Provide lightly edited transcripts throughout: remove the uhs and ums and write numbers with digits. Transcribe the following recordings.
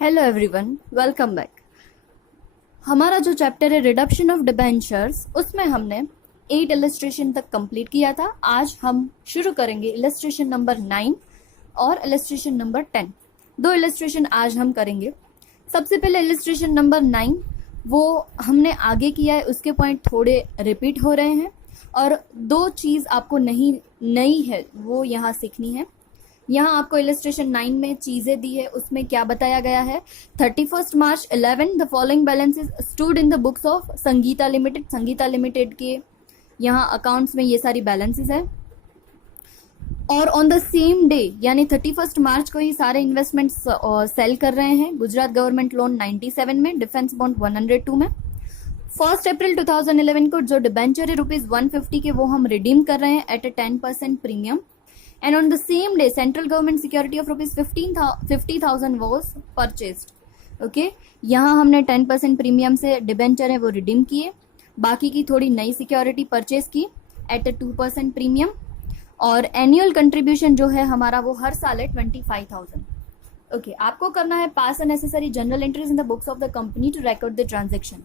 Hello everyone, welcome back. हमारा जो chapter है रिडक्शन ऑफ डिबेंचर्स, उसमें हमने 8 इलस्ट्रेशन तक कंप्लीट किया था। आज हम शुरू करेंगे इलस्ट्रेशन नंबर 9 और इलस्ट्रेशन नंबर 10। 2 इलस्ट्रेशन आज हम करेंगे। सबसे पहले इलस्ट्रेशन नंबर 9 वो हमने आगे किया है, उसके पॉइंट थोड़े रिपीट हो रहे हैं और 2 चीज़ आपको नई है वो यहाँ सीखनी है। यहाँ आपको इलस्ट्रेशन 9 में चीजें दी है, उसमें क्या बताया गया है। 31 मार्च 11 the following balances stood in the books of Sangeeta limited. Sangeeta limited के यहाँ अकाउंट्स में ये सारी बैलेंसेस है। और ऑन द सेम डे यानी 31 मार्च को ही सारे इन्वेस्टमेंट्स सेल कर रहे हैं। गुजरात गवर्नमेंट लोन 97 में, डिफेंस बॉन्ड 102 में। 1 अप्रैल 2011 को जो डिबेंचर है ₹150 के वो हम रिडीम कर रहे हैं at a 10% premium. And on the same day, central government security of ₹50,000 was purchased. Okay, यहाँ हमने 10% प्रीमियम से डिबेंचर है वो रिडीम किए, बाकी की थोड़ी नई सिक्योरिटी परचेज की एट अ 2% प्रीमियम। और एनुअल कंट्रीब्यूशन जो है हमारा वो हर साल है 25,000। ओके, आपको करना है pass unnecessary journal entries in the books of the company to record the transaction.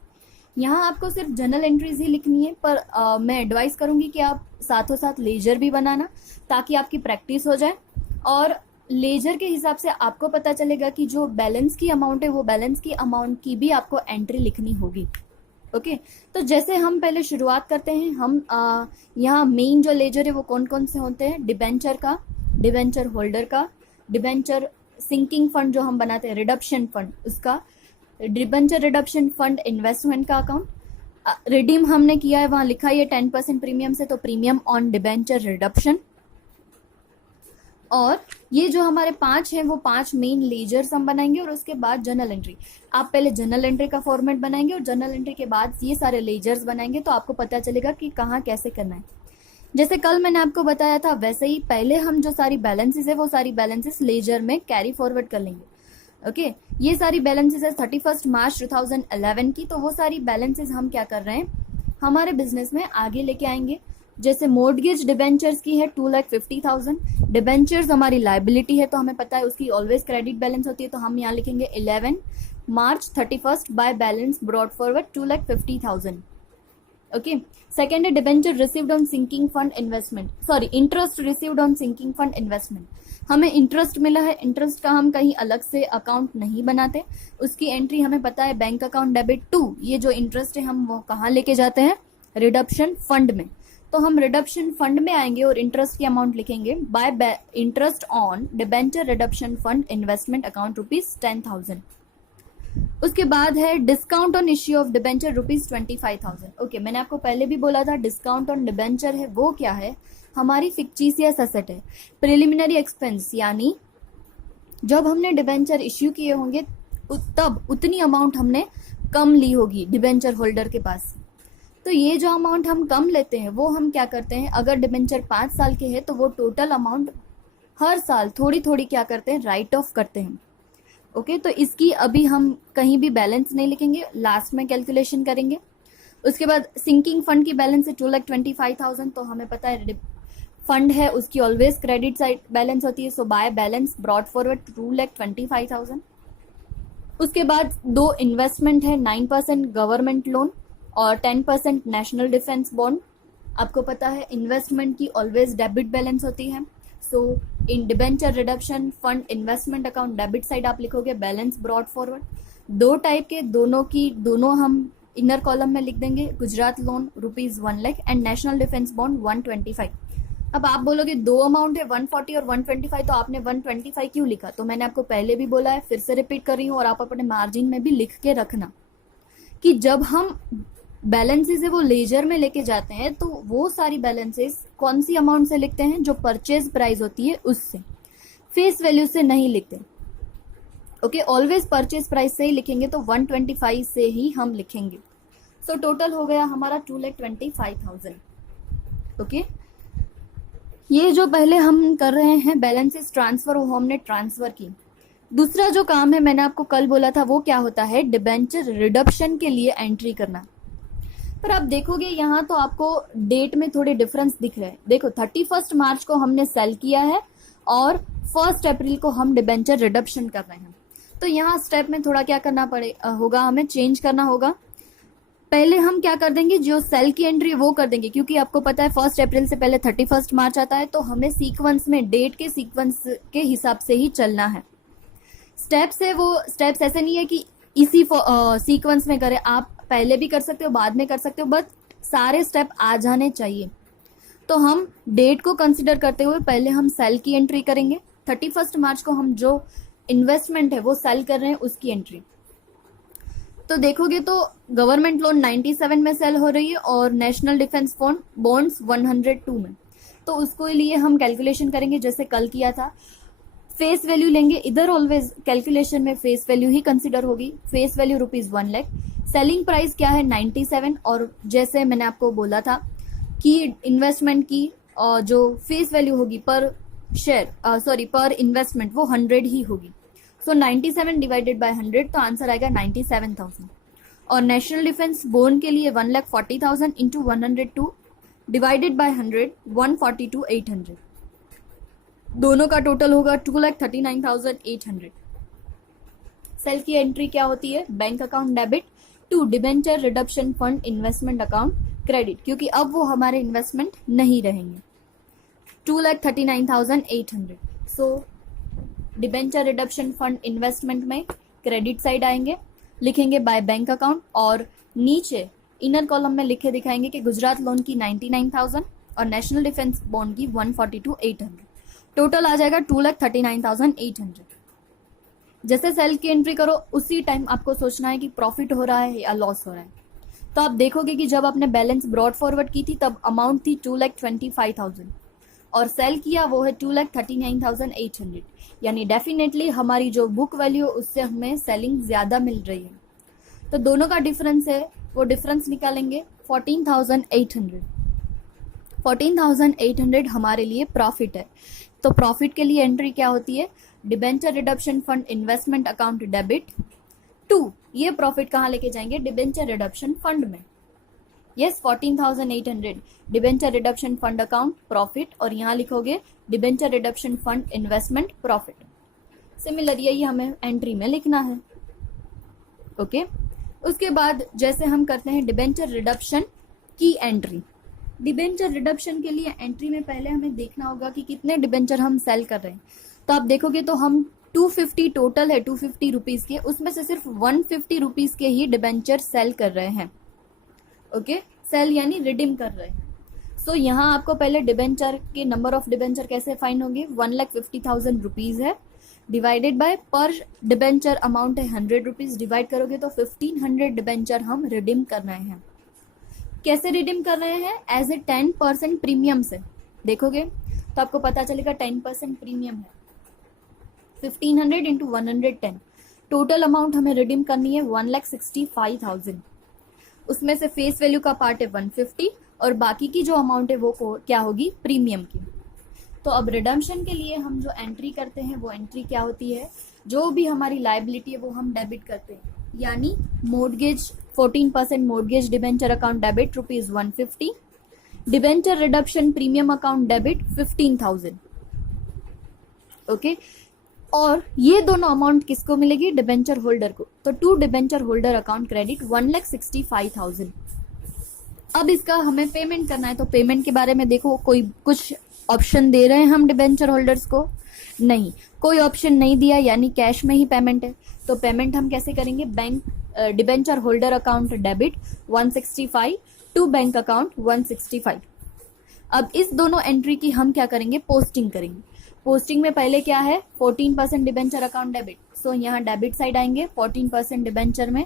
यहाँ आपको सिर्फ जनरल एंट्रीज ही लिखनी है, पर मैं एडवाइस करूंगी कि आप साथों साथ लेजर भी बनाना ताकि आपकी प्रैक्टिस हो जाए। और लेजर के हिसाब से आपको पता चलेगा कि जो बैलेंस की अमाउंट है वो बैलेंस की अमाउंट की भी आपको एंट्री लिखनी होगी। ओके, तो जैसे हम पहले शुरुआत करते हैं, हम यहाँ मेन जो लेजर है वो कौन कौन से होते हैं। डिबेंचर का, डिबेंचर होल्डर का, डिबेंचर सिंकिंग फंड जो हम बनाते हैं, रिडम्पशन फंड उसका, डिबेंचर रिडम्पशन फंड इन्वेस्टमेंट का अकाउंट। रिडीम हमने किया है, वहां लिखा है 10% प्रीमियम से, तो प्रीमियम ऑन डिबेंचर रिडम्पशन। और ये जो हमारे 5 हैं वो 5 मेन लेजर्स हम बनाएंगे और उसके बाद जर्नल एंट्री। आप पहले जर्नल एंट्री का फॉर्मेट बनाएंगे और जर्नल एंट्री के बाद ये सारे लेजर्स बनाएंगे, तो आपको पता चलेगा कि कहाँ कैसे करना है। जैसे कल मैंने आपको बताया था वैसे ही पहले हम जो सारी बैलेंसेस है वो सारी बैलेंसेस लेजर में कैरी फॉरवर्ड कर लेंगे। ओके, ये सारी बैलेंसेस है 31 मार्च 2011 की, तो वो सारी बैलेंसेस हम क्या कर रहे हैं हमारे बिजनेस में आगे लेके आएंगे। जैसे मोर्टगेज डिबेंचर्स की है 2,50,000। डिबेंचर्स हमारी लाइबिलिटी है, तो हमें पता है उसकी ऑलवेज क्रेडिट बैलेंस होती है, तो हम यहाँ लिखेंगे 11 March 31 by balance brought forward 2,50,000। Okay, second है debenture received on sinking fund investment, sorry interest received on sinking fund investment. हमें इंटरेस्ट मिला है, इंटरेस्ट का हम कहीं अलग से अकाउंट नहीं बनाते, उसकी एंट्री हमें पता है बैंक अकाउंट डेबिट टू। ये जो इंटरेस्ट है हम वो कहाँ लेके जाते हैं, रिडम्पशन फंड में। तो हम रिडम्पशन फंड में आएंगे और इंटरेस्ट की अमाउंट लिखेंगे bye interest on debenture redemption fund investment account ₹10,000। उसके बाद है discount on issue of debenture ₹25,000। Okay, मैंने आपको पहले भी बोला था डिस्काउंट ऑन डिबेंचर है वो क्या है, हमारी फिक्टिशियस एसेट है। प्रिलिमिनरी एक्सपेंस यानी जब हमने डिबेंचर इश्यू किए होंगे तब उतनी अमाउंट हमने कम ली होगी डिबेंचर होल्डर के पास। तो ये जो अमाउंट हम कम लेते हैं वो हम क्या करते हैं, अगर डिबेंचर 5 साल के है तो वो टोटल अमाउंट हर साल थोड़ी थोड़ी क्या करते हैं, राइट ऑफ करते हैं। ओके, तो इसकी अभी हम कहीं भी बैलेंस नहीं लिखेंगे, लास्ट में कैलकुलेशन करेंगे। उसके बाद सिंकिंग फंड की बैलेंस है 2,25,000, तो हमें पता है फंड है उसकी ऑलवेज क्रेडिट साइड बैलेंस होती है, सो बाय बैलेंस ब्रॉड फॉरवर्ड 2,25,000। उसके बाद 2 इन्वेस्टमेंट है, 9% गवर्नमेंट लोन और 10% नेशनल डिफेंस बॉन्ड। आपको पता है इन्वेस्टमेंट की ऑलवेज डेबिट बैलेंस होती है, so in debenture redemption fund investment account debit side आप लिखोगे बैलेंस ब्रॉड फॉरवर्ड। 2 टाइप के, दोनों हम इनर कॉलम में लिख देंगे। Gujarat loan ₹1 lakh and national defence bond 125। अब आप बोलोगे 2 अमाउंट है 140 और 125, तो आपने 125 क्यों लिखा, तो मैंने आपको पहले भी बोला है, फिर से रिपीट कर रही हूँ, और आप अपने मार्जिन में भी लिख के रखना कि जब हम बैलेंसेस है वो लेजर में लेके जाते हैं तो वो सारी बैलेंसेस कौन सी अमाउंट से लिखते हैं, जो परचेज प्राइस होती है उससे, फेस वैल्यू से नहीं लिखते। ओके, ऑलवेज परचेज प्राइस से ही लिखेंगे, तो 125 से ही हम लिखेंगे। सो टोटल हो गया हमारा 2,25,000। ओके, ये जो पहले हम कर रहे हैं बैलेंसेस ट्रांसफर, वो हमने ट्रांसफर की। दूसरा जो काम है मैंने आपको कल बोला था वो क्या होता है, डिबेंचर रिडम्पशन के लिए एंट्री करना। पर आप देखोगे यहाँ तो आपको डेट में थोड़े डिफरेंस दिख रहे हैं। देखो 31 मार्च को हमने सेल किया है और 1 अप्रैल को हम डिबेंचर रिडम्पशन कर रहे हैं, तो तो यहाँ स्टेप में थोड़ा क्या करना होगा, हमें चेंज करना होगा। पहले हम क्या कर देंगे, जो सेल की एंट्री वो कर देंगे, क्योंकि आपको पता है 1 अप्रैल से पहले 31 मार्च आता है, तो हमें सीक्वेंस में डेट के सीक्वेंस के हिसाब से ही चलना है। स्टेप्स है वो स्टेप्स ऐसे नहीं है कि इसी सीक्वेंस में करें, आप पहले भी कर सकते हो बाद में कर सकते हो, बट सारे स्टेप आ जाने चाहिए। तो हम डेट को कंसिडर करते हुए पहले हम सेल की एंट्री करेंगे। 31 मार्च को हम जो इन्वेस्टमेंट है वो सेल कर रहे हैं उसकी एंट्री। तो देखोगे तो गवर्नमेंट लोन 97 में सेल हो रही है और नेशनल डिफेंस फंड बॉन्ड्स 102 में। तो उसको लिए हम कैलकुलेशन करेंगे जैसे कल किया था। फेस वैल्यू लेंगे, इधर ऑलवेज कैलकुलेशन में फेस वैल्यू ही कंसिडर होगी। Face value ₹1 lakh, selling price क्या है 97, और जैसे मैंने आपको बोला था कि इन्वेस्टमेंट की जो फेस वैल्यू होगी पर शेयर पर इन्वेस्टमेंट वो 100 ही होगी। सो 97 डिवाइडेड बाय 100, तो आंसर आएगा 97,000। और नेशनल डिफेंस बोन के लिए 1,40,000 इंटू 102 डिवाइडेड बाय 100, 142,800, दोनों का टोटल होगा 2,39,800। सेल की एंट्री क्या होती है, bank account debit to debenture reduction fund investment account credit, क्योंकि अब वो हमारे इन्वेस्टमेंट नहीं रहेंगे। 2,39,800। So debenture reduction fund investment में क्रेडिट साइड आएंगे, लिखेंगे बाय बैंक अकाउंट, और नीचे इनर कॉलम में लिखे दिखाएंगे कि गुजरात लोन की 99,000 और नेशनल डिफेंस बॉन्ड की 142,800। टोटल आ जाएगा 2,39,800। जैसे सेल की एंट्री करो उसी टाइम आपको सोचना है कि प्रॉफिट हो रहा है या लॉस हो रहा है। तो आप देखोगे कि जब आपने बैलेंस ब्रॉड फॉरवर्ड की थी तब अमाउंट थी 2,25,000 और सेल किया वो है 2,39,800, यानी डेफिनेटली हमारी जो बुक वैल्यू उससे हमें सेलिंग ज्यादा मिल रही है। तो दोनों का डिफरेंस है, वो डिफरेंस निकालेंगे 14,800। 14,800 हमारे लिए प्रॉफिट है। तो प्रॉफिट के लिए एंट्री क्या होती है, debenture reduction fund investment account debit to, ये प्रॉफिट कहाँ लेके जाएंगे, डिबेंचर रिडक्शन फंड में। Yes 14,800 debenture reduction fund account profit, और यहाँ लिखोगे debenture reduction fund investment profit. Similar यही हमें एंट्री में लिखना है। ओके उसके बाद जैसे हम करते हैं डिबेंचर रिडक्शन की एंट्री। डिबेंचर रिडक्शन के लिए एंट्री में पहले हमें देखना होगा कि कितने डिबेंचर हम सेल कर रहे हैं। तो आप देखोगे तो हम 250 टोटल है 250 रुपीज के, उसमें से सिर्फ 150 रुपीज के ही डिबेंचर सेल कर रहे हैं। ओके सेल यानी रिडीम कर रहे हैं। सो यहाँ आपको पहले डिबेंचर के नंबर ऑफ डिबेंचर कैसे फाइंड होंगे, 1,50,000 रुपीज है डिवाइडेड बाय पर डिबेंचर अमाउंट है 100 रुपीज, डिवाइड करोगे तो 1,500 डिबेंचर हम रिडीम कर रहे हैं। कैसे रिडीम कर रहे हैं, एज ए 10% प्रीमियम से। देखोगे तो आपको पता चलेगा 10% प्रीमियम है, 1,500 इंटू 110, टोटल अमाउंट हमें रिडीम करनी है 1,65,000। उसमें से फेस वैल्यू का पार्ट है 150 और बाकी की जो अमाउंट है वो क्या होगी, प्रीमियम की। तो अब रिडम्पशन के लिए हम जो एंट्री करते हैं वो एंट्री क्या होती है, जो भी हमारी लायबिलिटी है वो हम डेबिट करते हैं, यानी mortgage 14% mortgage debenture account debit ₹150, debenture redemption premium account debit 15,000। Okay और ये दोनों अमाउंट किसको मिलेगी, डिबेंचर होल्डर को। तो to debenture holder account credit 1,65,000। अब इसका हमें पेमेंट करना है, तो पेमेंट के बारे में देखो, कोई कुछ ऑप्शन दे रहे हैं हम डिबेंचर होल्डर्स को, नहीं कोई ऑप्शन नहीं दिया, यानी कैश में ही पेमेंट है। तो पेमेंट हम कैसे करेंगे, bank debenture holder account debit 165 to bank account 165। अब इस दोनों एंट्री की हम क्या करेंगे, पोस्टिंग करेंगे। पोस्टिंग में पहले क्या है, 14% डिबेंचर अकाउंट डेबिट। सो यहाँ डेबिट साइड आएंगे, 14% डिबेंचर में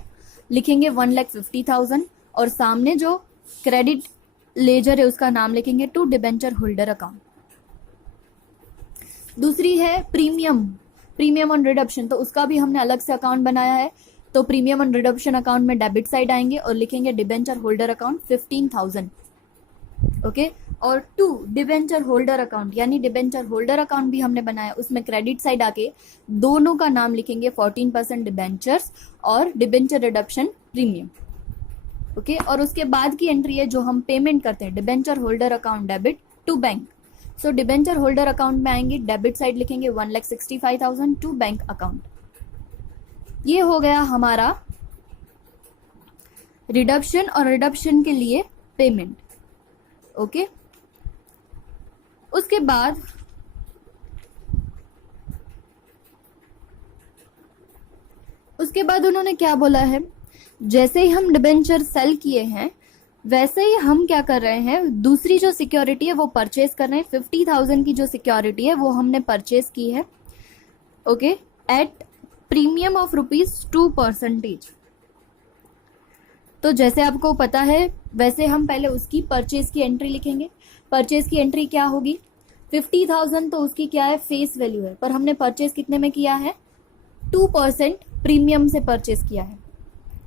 लिखेंगे 1,50,000 और सामने जो क्रेडिट लेजर है उसका नाम लिखेंगे टू डिबेंचर होल्डर अकाउंट। दूसरी है प्रीमियम ऑन रिडम्पशन, तो उसका भी हमने अलग से अकाउंट बनाया है। तो प्रीमियम ऑन रिडम्पशन अकाउंट में डेबिट साइड आएंगे और लिखेंगे डिबेंचर होल्डर अकाउंट 15,000। ओके और टू डिबेंचर होल्डर अकाउंट, यानी डिबेंचर होल्डर अकाउंट भी हमने बनाया, उसमें क्रेडिट साइड आके दोनों का नाम लिखेंगे 14% डिबेंचर्स और डिबेंचर रिडम्पशन प्रीमियम। ओके और उसके बाद की एंट्री है जो हम पेमेंट करते हैं, debenture holder account debit to bank. So debenture holder account में आएंगे, डेबिट साइड लिखेंगे 1,65,000 टू बैंक अकाउंट। ये हो गया हमारा रिडक्शन और रिडक्शन के लिए पेमेंट। ओके, उसके बाद उन्होंने क्या बोला है, जैसे ही हम डिबेंचर सेल किए हैं वैसे ही हम क्या कर रहे हैं, दूसरी जो सिक्योरिटी है वो परचेज कर रहे हैं। 50,000 की जो सिक्योरिटी है वो हमने परचेज की है, ओके, एट प्रीमियम ऑफ ₹2%। तो जैसे आपको पता है वैसे हम पहले उसकी परचेज की एंट्री लिखेंगे। परचेज की एंट्री क्या होगी, 50,000 तो उसकी क्या है, फेस वैल्यू है, पर हमने परचेज कितने में किया है, 2% प्रीमियम से परचेज किया है।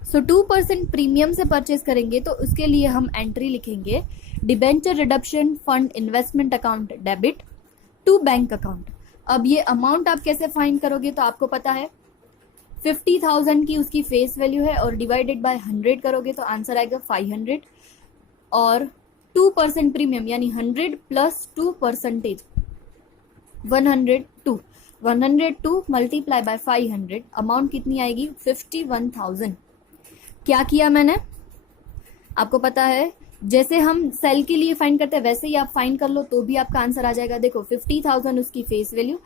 सो 2% प्रीमियम से परचेज करेंगे तो उसके लिए हम एंट्री लिखेंगे, debenture reduction fund investment account debit to bank account. अब ये अमाउंट आप कैसे फाइंड करोगे, तो आपको पता है 50,000 की उसकी फेस वैल्यू है और डिवाइडेड बाय 100 करोगे तो आंसर आएगा 500, और 2% प्रीमियम यानी 100 प्लस 2%, 102 मल्टीप्लाई बाय 500, अमाउंट कितनी आएगी, 51,000। क्या किया मैंने, आपको पता है जैसे हम सेल के लिए फाइंड करते हैं वैसे ही आप फाइंड कर लो तो भी आपका आंसर आ जाएगा। देखो 50,000 उसकी फेस वैल्यू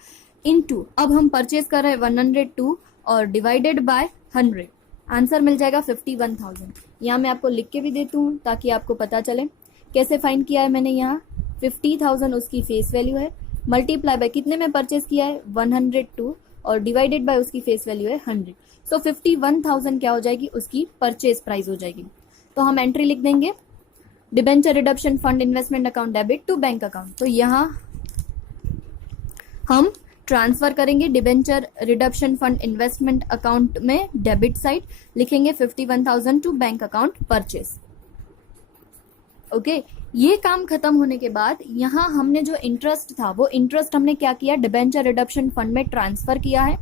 इनटू, अब हम परचेज कर रहे हैं 102 और डिवाइडेड बाय 100, आंसर मिल जाएगा 51,000। यहाँ मैं आपको लिख के भी देती हूँ ताकि आपको पता चले कैसे फाइंड किया है मैंने। यहाँ 50,000 उसकी फेस वैल्यू है, मल्टीप्लाई बाय कितने में परचेज किया है, 102, और डिवाइडेड बाय उसकी फेस वैल्यू है 100। सो 51,000 क्या हो जाएगी, उसकी परचेज प्राइस हो जाएगी। तो हम एंट्री लिख देंगे, debenture reduction fund investment account debit to bank account. तो यहाँ हम ट्रांसफर करेंगे debenture reduction fund investment account में डेबिट साइड लिखेंगे 51,000 to bank account purchase. Okay, ये काम खत्म होने के बाद यहाँ हमने जो इंटरेस्ट था वो इंटरेस्ट हमने क्या किया, डिबेंचर रिडक्शन फंड में ट्रांसफर किया है।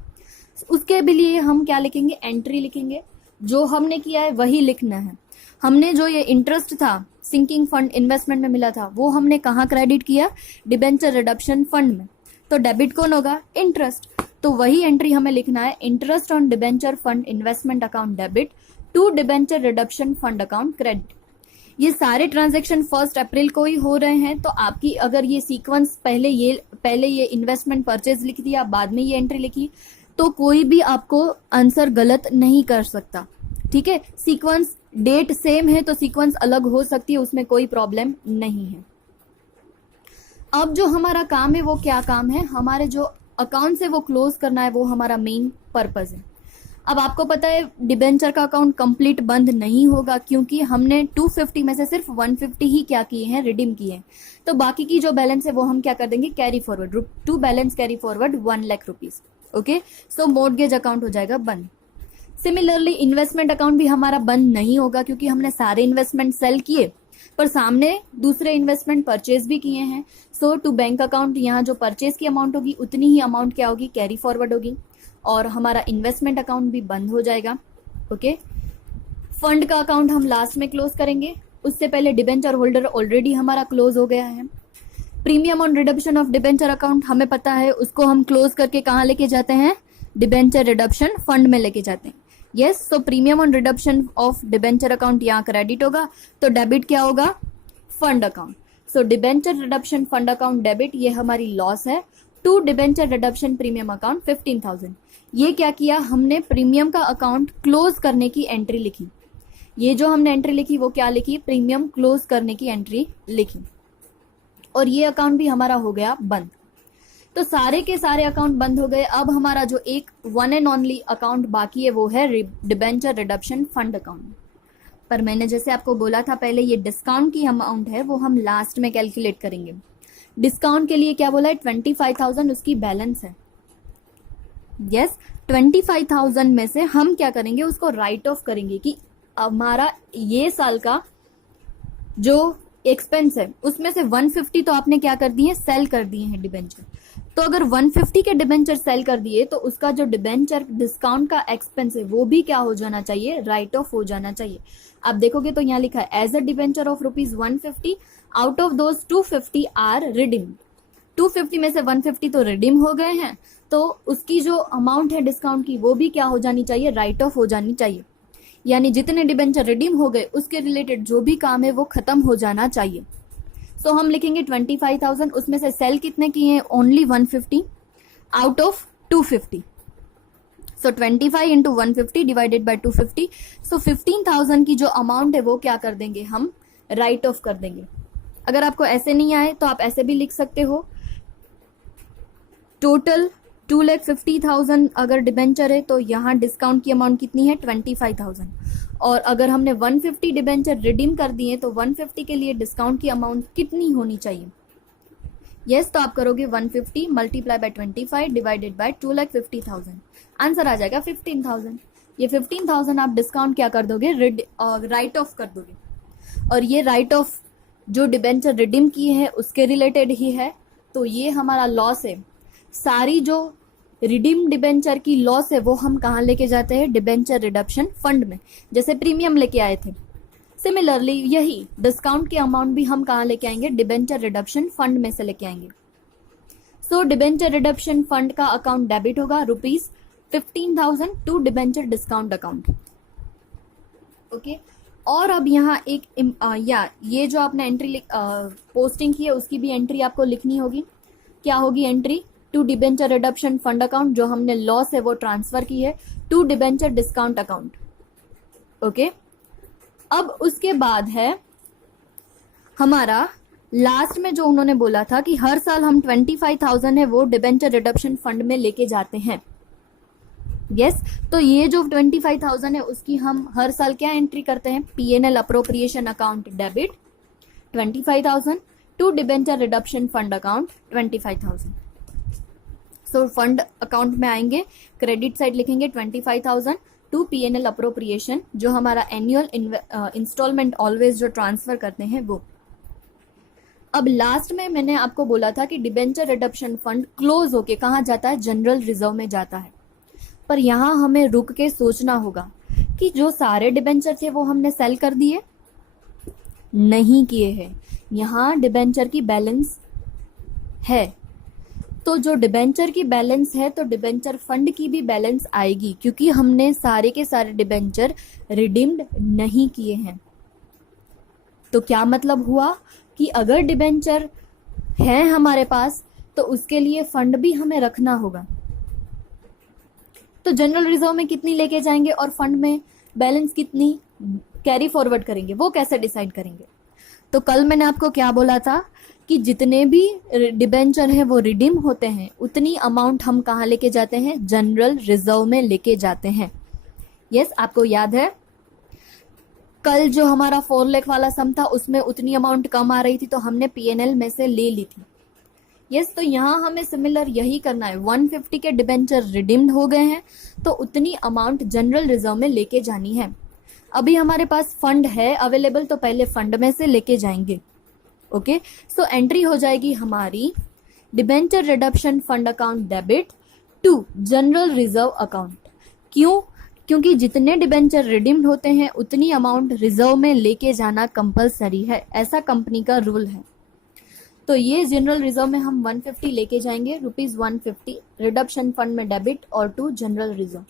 उसके भी लिए हम क्या लिखेंगे, एंट्री लिखेंगे, जो हमने किया है वही लिखना है। हमने जो ये इंटरेस्ट था सिंकिंग फंड इन्वेस्टमेंट में मिला था वो हमने कहाँ क्रेडिट किया, डिबेंचर रिडक्शन फंड में। तो डेबिट कौन होगा, इंटरेस्ट, तो वही एंट्री हमें लिखना है, interest on debenture fund investment account debit to debenture reduction fund account credit. ये सारे ट्रांजैक्शन 1 अप्रैल को ही हो रहे हैं, तो आपकी अगर ये सीक्वेंस पहले ये इन्वेस्टमेंट परचेज लिख दिया बाद में ये एंट्री लिखी तो कोई भी आपको आंसर गलत नहीं कर सकता। ठीक है, सीक्वेंस डेट सेम है तो सीक्वेंस अलग हो सकती है, उसमें कोई प्रॉब्लम नहीं है। अब जो हमारा काम है वो क्या काम है, हमारे जो अकाउंट है वो क्लोज करना है, वो हमारा मेन पर्पज है। अब आपको पता है डिबेंचर का अकाउंट कंप्लीट बंद नहीं होगा क्योंकि हमने 250 में से सिर्फ 150 ही क्या किए हैं, रिडीम किए हैं। तो बाकी की जो बैलेंस है वो हम क्या कर देंगे, carry forward, to balance carry forward 1 lakh rupees. Okay, so mortgage account हो जाएगा बंद। सिमिलरली इन्वेस्टमेंट अकाउंट भी हमारा बंद नहीं होगा क्योंकि हमने सारे इन्वेस्टमेंट सेल किए पर सामने दूसरे इन्वेस्टमेंट परचेज भी किए हैं। सो टू बैंक अकाउंट, यहाँ जो परचेज की अमाउंट होगी उतनी ही अमाउंट क्या होगी, कैरी फॉरवर्ड होगी, और हमारा इन्वेस्टमेंट अकाउंट भी बंद हो जाएगा। ओके, फंड का अकाउंट हम लास्ट में क्लोज करेंगे, उससे पहले डिबेंचर होल्डर ऑलरेडी हमारा क्लोज हो गया है। Premium on redemption of debenture account हमें पता है, उसको हम क्लोज करके कहाँ लेके जाते हैं, डिबेंचर रिडम्पशन फंड में लेके जाते हैं। Yes, so premium on redemption of debenture account यहाँ क्रेडिट होगा, तो डेबिट क्या होगा, fund account. So debenture redemption fund account debit, ये हमारी लॉस है, to debenture redemption premium account 15,000। ये क्या किया हमने, प्रीमियम का अकाउंट क्लोज करने की एंट्री लिखी। ये जो हमने एंट्री लिखी वो क्या लिखी, प्रीमियम क्लोज करने की एंट्री लिखी, और ये अकाउंट भी हमारा हो गया बंद। तो सारे के सारे अकाउंट बंद हो गए। अब हमारा जो एक वन एंड ओनली अकाउंट बाकी है वो है डिबेंचर रिडम्पशन फंड अकाउंट। पर मैंने जैसे आपको बोला था पहले, ये डिस्काउंट की अमाउंट है वो हम लास्ट में कैलकुलेट करेंगे। डिस्काउंट के लिए क्या बोला है, 25,000 उसकी बैलेंस है। यस, 25,000 में से हम क्या करेंगे, उसको राइट ऑफ करेंगे कि हमारा ये साल का जो एक्सपेंस है उसमें से 150 तो आपने क्या कर दिए, सेल कर दिए हैं डिबेंचर। तो अगर 150 के डिबेंचर सेल कर दिए तो उसका जो डिबेंचर डिस्काउंट का एक्सपेंस है वो भी क्या हो जाना चाहिए, राइट ऑफ हो जाना चाहिए। आप देखोगे तो यहाँ लिखा है as a debenture of ₹150, out of those 250 are redeemed. 250 में से 150 तो रिडीम हो गए हैं, तो उसकी जो अमाउंट है डिस्काउंट की वो भी क्या हो जानी चाहिए, राइट ऑफ हो जानी चाहिए। यानी जितने डिबेंचर रिडीम हो गए उसके रिलेटेड जो भी काम है वो खत्म हो जाना चाहिए। सो हम लिखेंगे 25,000, उसमें से सेल कितने किए हैं, only 150 out of 250। So 25 into 150 divided by 250। सो 15,000 की जो अमाउंट है वो क्या कर देंगे, हम राइट ऑफ कर देंगे। अगर आपको ऐसे नहीं आए तो आप ऐसे भी लिख सकते हो, टोटल 2,50,000 अगर डिबेंचर है तो यहाँ डिस्काउंट की अमाउंट कितनी है, 25,000। और अगर हमने 150 डिबेंचर रिडीम कर दिए तो 150 के लिए डिस्काउंट की अमाउंट कितनी होनी चाहिए। यस, तो आप करोगे 150 multiply by 25 divided by 2,50,000, answer आ जाएगा 15,000। ये 15,000 आप डिस्काउंट क्या कर दोगे, राइट ऑफ कर दोगे। और ये राइट ऑफ जो डिबेंचर रिडीम किए हैं उसके रिलेटेड ही है, तो ये हमारा लॉस है। सारी जो रिडीम डिबेंचर की लॉस है वो हम कहाँ लेके जाते हैं, डिबेंचर रिडक्शन फंड में, जैसे प्रीमियम लेके आए थे। सिमिलरली यही डिस्काउंट की अमाउंट भी हम कहाँ लेके आएंगे, डिबेंचर रिडक्शन फंड में से लेके आएंगे। सो डिबेंचर रिडक्शन फंड का अकाउंट डेबिट होगा ₹15,000 to debenture discount account. Okay, और अब यहाँ एक ये जो आपने एंट्री पोस्टिंग की है उसकी भी एंट्री आपको लिखनी होगी। क्या होगी entry, to debenture reduction fund account, जो हमने लॉस है वो ट्रांसफर की है to debenture discount account. Okay, अब उसके बाद है हमारा लास्ट में जो उन्होंने बोला था कि हर साल हम 25,000 है वो डिबेंचर रिडक्शन फंड में लेके जाते हैं। यस, तो ये जो 25,000 है उसकी हम हर साल क्या एंट्री करते हैं, P&L appropriation account debit 25,000 to debenture reduction fund account 25,000। So fund account में आएंगे, क्रेडिट साइड लिखेंगे 25,000 टू P&L अप्रोप्रिएशन, जो हमारा एनुअल इंस्टॉलमेंट ऑलवेज जो ट्रांसफर करते हैं वो। अब लास्ट में मैंने आपको बोला था कि डिबेंचर रिडक्शन फंड क्लोज होके कहाँ जाता है, जनरल रिजर्व में जाता है। पर यहाँ हमें रुक के सोचना होगा कि जो सारे डिबेंचर थे वो हमने सेल कर दिए, नहीं किए हैं। यहाँ डिबेंचर की बैलेंस है, तो जो डिबेंचर की बैलेंस है तो डिबेंचर फंड की भी बैलेंस आएगी, क्योंकि हमने सारे के सारे डिबेंचर रिडीम्ड नहीं किए हैं। तो क्या मतलब हुआ कि अगर डिबेंचर है हमारे पास तो उसके लिए फंड भी हमें रखना होगा। तो जनरल रिजर्व में कितनी लेके जाएंगे और फंड में बैलेंस कितनी कैरी फॉरवर्ड करेंगे, वो कैसे डिसाइड करेंगे। तो कल मैंने आपको क्या बोला था कि जितने भी डिबेंचर है वो रिडीम होते हैं उतनी अमाउंट हम कहाँ लेके जाते हैं, जनरल रिजर्व में लेके जाते हैं। यस, आपको याद है कल जो हमारा 4 लाख वाला सम था उसमें उतनी अमाउंट कम आ रही थी तो हमने P&L में से ले ली थी। यस, तो यहाँ हमें सिमिलर यही करना है। 150 के डिबेंचर रिडीम्ड हो गए हैं तो उतनी अमाउंट जनरल रिजर्व में लेके जानी है। अभी हमारे पास फंड है अवेलेबल तो पहले फंड में से लेके जाएंगे। ओके, सो एंट्री हो जाएगी हमारी debenture reduction fund account debit to general reserve account. क्यों? क्योंकि जितने डिबेंचर रिडीम्ड होते हैं उतनी अमाउंट रिजर्व में लेके जाना कंपलसरी है, ऐसा कंपनी का रूल है। तो ये जनरल रिजर्व में हम 150 लेके जाएंगे, ₹150 रिडक्शन फंड में डेबिट और टू जनरल रिजर्व।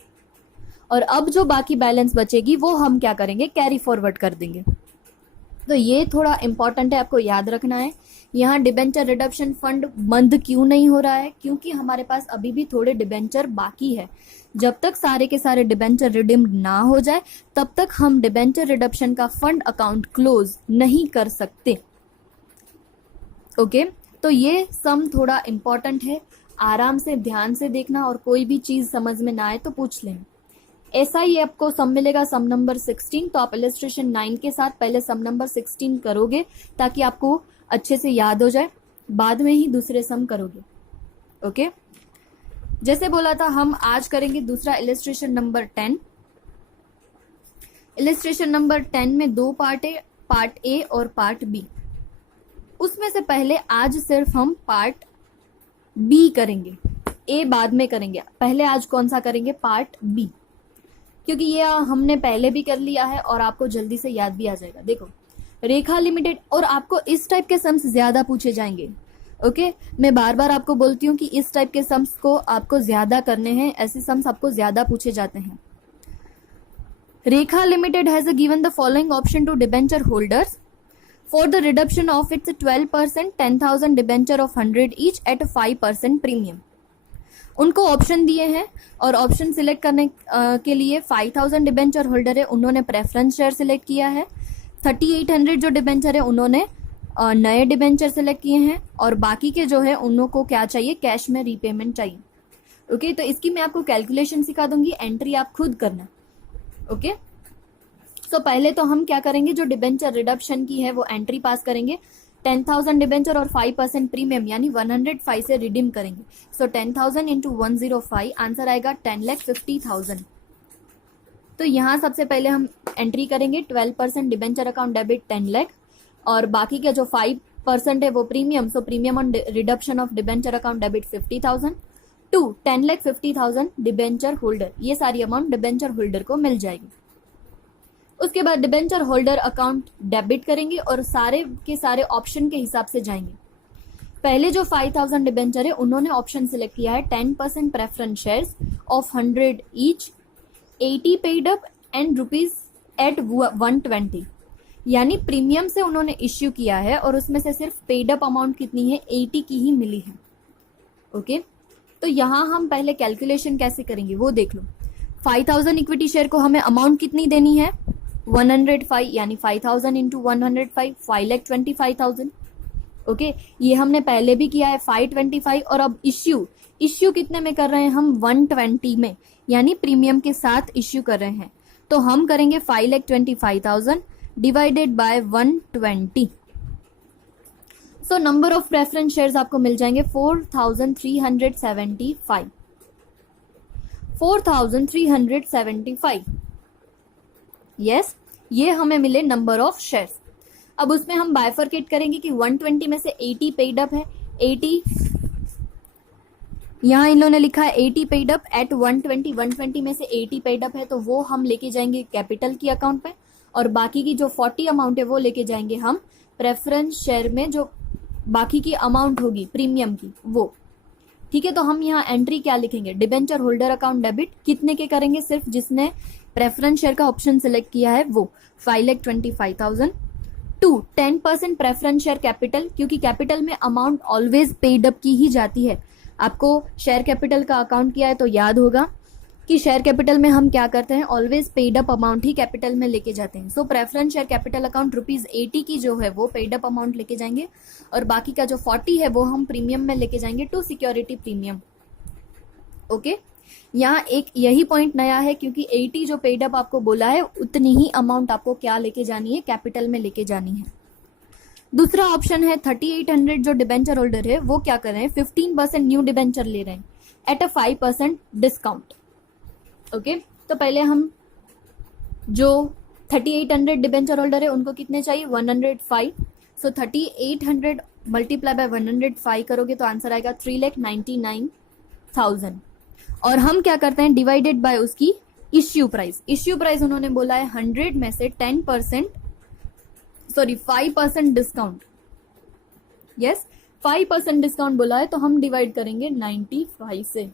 और अब जो बाकी बैलेंस बचेगी वो हम क्या करेंगे, कैरी फॉरवर्ड कर देंगे। तो ये थोड़ा इंपॉर्टेंट है, आपको याद रखना है। यहाँ डिबेंचर रिडक्शन फंड बंद क्यों नहीं हो रहा है, क्योंकि हमारे पास अभी भी थोड़े डिबेंचर बाकी है। जब तक सारे के सारे डिबेंचर रिडीम्ड ना हो जाए तब तक हम डिबेंचर रिडक्शन का फंड अकाउंट क्लोज नहीं कर सकते। ओके, तो ये सम थोड़ा इंपॉर्टेंट है, आराम से ध्यान से देखना और कोई भी चीज समझ में ना आए तो पूछ लें। ऐसा ही आपको सम मिलेगा सम नंबर 16, तो आप इलस्ट्रेशन 9 के साथ पहले सम नंबर 16 करोगे ताकि आपको अच्छे से याद हो जाए, बाद में ही दूसरे सम करोगे। ओके, जैसे बोला था हम आज करेंगे दूसरा इलस्ट्रेशन नंबर 10। इलस्ट्रेशन नंबर 10 में 2 पार्ट है, पार्ट ए और पार्ट बी। उसमें से पहले आज सिर्फ हम पार्ट बी करेंगे, ए बाद में करेंगे। पहले आज कौन सा करेंगे, पार्ट बी, क्योंकि ये हमने पहले भी कर लिया है और आपको जल्दी से याद भी आ जाएगा। देखो, रेखा लिमिटेड, और आपको इस टाइप के सम्स ज्यादा पूछे जाएंगे। ओके मैं बार बार आपको बोलती हूँ कि इस टाइप के सम्स को आपको ज्यादा करने हैं, ऐसे सम्स आपको ज्यादा पूछे जाते हैं। Rekha limited has given the following option to debenture holders for the reduction of its 12% 10,000 debenture of 100 each at 5% premium. उनको ऑप्शन दिए हैं और ऑप्शन सिलेक्ट करने के लिए 5,000 डिबेंचर होल्डर है, उन्होंने प्रेफरेंस शेयर सिलेक्ट किया है। 3,800 जो डिबेंचर है उन्होंने नए डिबेंचर सिलेक्ट किए हैं, और बाकी के जो है उनको क्या चाहिए, कैश में रीपेमेंट चाहिए। ओके तो इसकी मैं आपको कैलकुलेशन सिखा दूंगी, एंट्री आप खुद करना। ओके सो पहले तो हम क्या करेंगे, जो डिबेंचर रिडक्शन की है वो एंट्री पास करेंगे। 10,000 डिबेंचर और 5% प्रीमियम यानी 105 से रिडीम करेंगे। सो 10,000 इंटू 105 आंसर आएगा 10,50,000। तो यहाँ सबसे पहले हम एंट्री करेंगे 12% डिबेंचर अकाउंट डेबिट 10 लाख, और बाकी के जो 5% है वो premium, so premium on reduction of debenture account debit 50,000 to 10,50,000 debenture holder, ये सारी अमाउंट डिबेंचर होल्डर को मिल जाएगी। उसके बाद डिबेंचर होल्डर अकाउंट डेबिट करेंगे और सारे के सारे ऑप्शन के हिसाब से जाएंगे। पहले जो 5,000 डिबेंचर है उन्होंने ऑप्शन सिलेक्ट किया है 10% preference shares of 100 each, 80 paid up and rupees at 120, यानी प्रीमियम से उन्होंने इश्यू किया है और उसमें से सिर्फ पेड अप अमाउंट कितनी है, 80 की ही मिली है। ओके तो यहां हम पहले कैलकुलेशन कैसे करेंगे वो देख लो। 5,000 इक्विटी शेयर को हमें अमाउंट कितनी देनी है, 105, यानी 5,000 इंटू 105 5,25,000। ओके ये हमने पहले भी किया है 525, और अब इश्यू कितने में कर रहे हैं हम, 120 में, यानी प्रीमियम के साथ इश्यू कर रहे हैं। तो हम करेंगे 5,25,000 divided by 120। So number of preference shares आपको मिल जाएंगे 4,375। 4,375 यस ये हमें मिले नंबर ऑफ शेयर्स। अब उसमें हम बाइफरकेट करेंगे कि 120 में से 80 पेड अप है, 80 यहाँ इन्होंने लिखा है 80 पेड अप एट 120 में से 80 पेड अप है, तो वो हम लेके जाएंगे कैपिटल की अकाउंट पे, और बाकी की जो 40 अमाउंट है वो लेके जाएंगे हम प्रेफरेंस शेयर में, जो बाकी की अमाउंट होगी प्रीमियम की वो। ठीक है तो हम यहाँ एंट्री क्या लिखेंगे, डिबेंचर होल्डर अकाउंट डेबिट कितने के करेंगे, सिर्फ जिसने प्रेफरेंस शेयर का ऑप्शन सिलेक्ट किया है वो 5,25,000 टू 10% प्रेफरेंस शेयर कैपिटल, क्योंकि कैपिटल में अमाउंट ऑलवेज पेड अप की ही जाती है। आपको शेयर कैपिटल का अकाउंट किया है तो याद होगा कि शेयर कैपिटल में हम क्या करते हैं, ऑलवेज पेड अप अमाउंट ही कैपिटल में लेके जाते हैं। सो प्रेफरेंस शेयर कैपिटल अकाउंट ₹80 की जो है वो पेड अप अमाउंट लेके जाएंगे, और बाकी का जो 40 है वो हम प्रीमियम में लेके जाएंगे टू सिक्योरिटी प्रीमियम। ओके यहाँ एक यही पॉइंट नया है, क्योंकि 80 जो पेड अप आपको बोला है उतनी ही अमाउंट आपको क्या लेके जानी है, कैपिटल में लेके जानी है। दूसरा ऑप्शन है 3,800 जो डिबेंचर होल्डर है वो क्या कर रहे हैं, 15% न्यू डिबेंचर ले रहे हैं एट अ 5% डिस्काउंट। ओके तो पहले हम जो 3,800 डिबेंचर होल्डर है उनको कितने चाहिए, 105। सो 3,800 मल्टीप्लाई बाय 105 करोगे तो आंसर आएगा 3,99,000। और हम क्या करते हैं, डिवाइडेड बाय उसकी इश्यू प्राइस। इश्यू प्राइस उन्होंने बोला है 100 में से 5% डिस्काउंट। यस 5% डिस्काउंट बोला है तो हम डिवाइड करेंगे 95 से।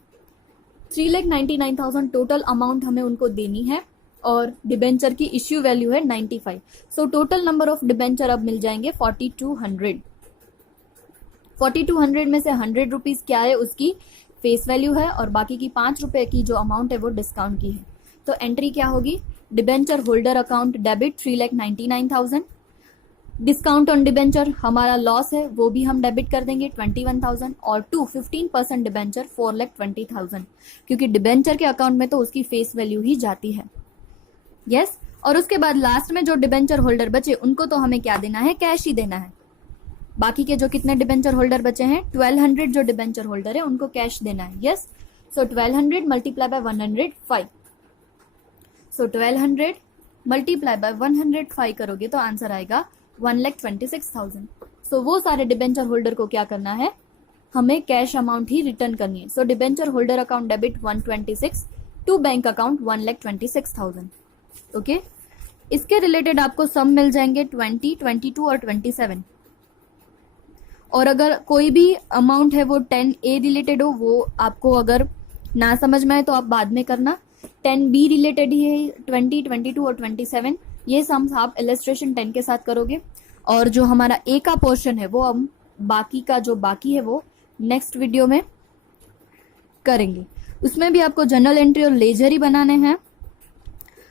3,99,000 टोटल अमाउंट हमें उनको देनी है, और डिबेंचर की इश्यू वैल्यू है 95। So total number of debenture अब मिल जाएंगे 4,200। 4,200 में से 100 रुपीज क्या है, उसकी फेस वैल्यू है, और बाकी की 5 रुपए की जो अमाउंट है वो डिस्काउंट की है। तो एंट्री क्या होगी, debenture holder account debit 3,99,000, discount on debenture हमारा लॉस है वो भी हम डेबिट कर देंगे 21,000, और 15% डिबेंचर 4,20,000, क्योंकि डिबेंचर के अकाउंट में तो उसकी फेस वैल्यू ही जाती है। यस और उसके बाद लास्ट में जो डिबेंचर होल्डर बचे उनको तो हमें क्या देना है, कैश ही देना है। बाकी के जो कितने डिबेंचर होल्डर बचे हैं 1,200 जो डिबेंचर होल्डर है उनको कैश देना है। Yes so 1,200 multiply by 105। So 1,200 multiply by 105 करोगे तो आंसर आएगा 1,26,000। सो वो सारे डिबेंचर होल्डर को क्या करना है, हमें कैश अमाउंट ही रिटर्न करनी है। So debenture holder account debit 126 to bank account 1,26,000। Okay इसके रिलेटेड आपको सम मिल जाएंगे 20, 22 और 27। और अगर कोई भी अमाउंट है वो 10A रिलेटेड हो, वो आपको अगर ना समझ में आए तो आप बाद में करना। 10B रिलेटेड ही है 20, 22 और 27, ये सम्स आप इलस्ट्रेशन 10 के साथ करोगे। और जो हमारा ए का पोर्शन है वो हम बाकी का जो बाकी है वो नेक्स्ट वीडियो में करेंगे। उसमें भी आपको जर्नल एंट्री और लेजर ही बनाने हैं।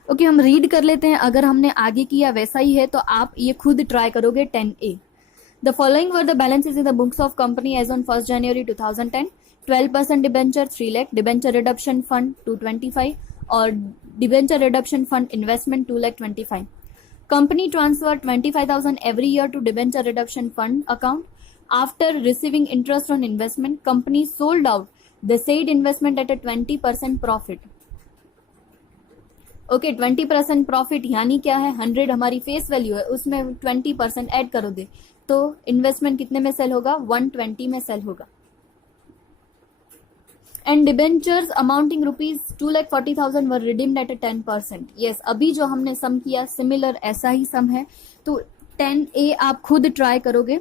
ओके, हम रीड कर लेते हैं। अगर हमने आगे किया वैसा ही है तो आप ये खुद ट्राई करोगे 10A। The following were the balances in the books of company as on 1st January 2010. 12% debenture 3 lakh, debenture reduction fund 225 और debenture reduction fund investment 2 lakh 25. Company transferred 25,000 every year to debenture reduction fund account. After receiving interest on investment, company sold out the said investment at a 20% profit. Okay, 20% profit यानी क्या है, 100 हमारी face value है, उसमें 20% add करोगे तो investment कितने में सेल होगा, 120 में सेल होगा। And debentures amounting ₹240,000 were redeemed eight 10%। Yes, अभी जो हमने सम किया सिमिलर ऐसा ही सम है, तो 10A आप खुद ट्राई करोगे।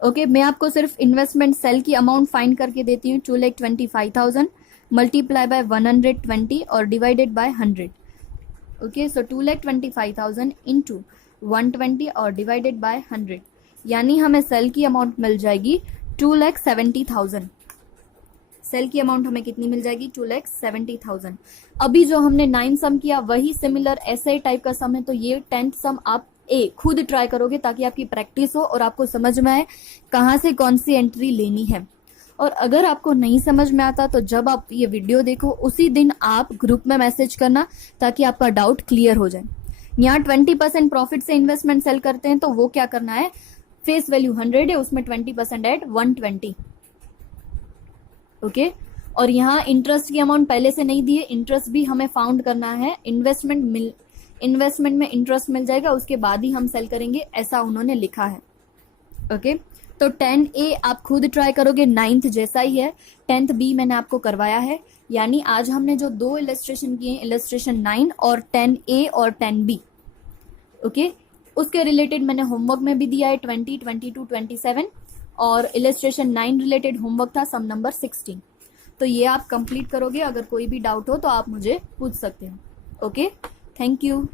ओके, मैं आपको सिर्फ इन्वेस्टमेंट सेल की अमाउंट फाइंड करके देती हूँ। 2,25,000 मल्टीप्लाई बाय 120 और divided by 100। Okay, so 2,25,000 into 120 और डिवाइडेड बाय 100, यानी हमें सेल की अमाउंट मिल जाएगी 2,70,000। सेल की अमाउंट हमें कितनी मिल जाएगी, 2,70,000। अभी जो हमने 9 सम किया वही सिमिलर ऐसे टाइप का सम है, तो ये 10th सम आप ए खुद ट्राई करोगे ताकि आपकी प्रैक्टिस हो और आपको समझ में आए कहाँ से कौन सी एंट्री लेनी है। और अगर आपको नहीं समझ में आता तो जब आप ये वीडियो देखो उसी दिन आप ग्रुप में मैसेज करना ताकि आपका डाउट क्लियर हो जाए। यहाँ 20% प्रॉफिट से इन्वेस्टमेंट सेल करते हैं तो वो क्या करना है, फेस वैल्यू 100 है, उसमें 20% ऐड 120। ओके, और यहाँ इंटरेस्ट की अमाउंट पहले से नहीं दी है, इंटरेस्ट भी हमें फाउंड करना है। इन्वेस्टमेंट में इंटरेस्ट मिल जाएगा, उसके बाद ही हम सेल करेंगे, ऐसा उन्होंने लिखा है। ओके, तो 10A आप खुद ट्राई करोगे, 9th जैसा ही है। 10th B मैंने आपको करवाया है, यानी आज हमने जो 2 इलस्ट्रेशन किए, इलस्ट्रेशन 9 और 10A और 10B। ओके, उसके रिलेटेड मैंने होमवर्क में भी दिया है 20, 22, 27 और इलस्ट्रेशन 9 रिलेटेड होमवर्क था सम नंबर 16। तो ये आप कंप्लीट करोगे। अगर कोई भी डाउट हो तो आप मुझे पूछ सकते हो। Okay, thank you.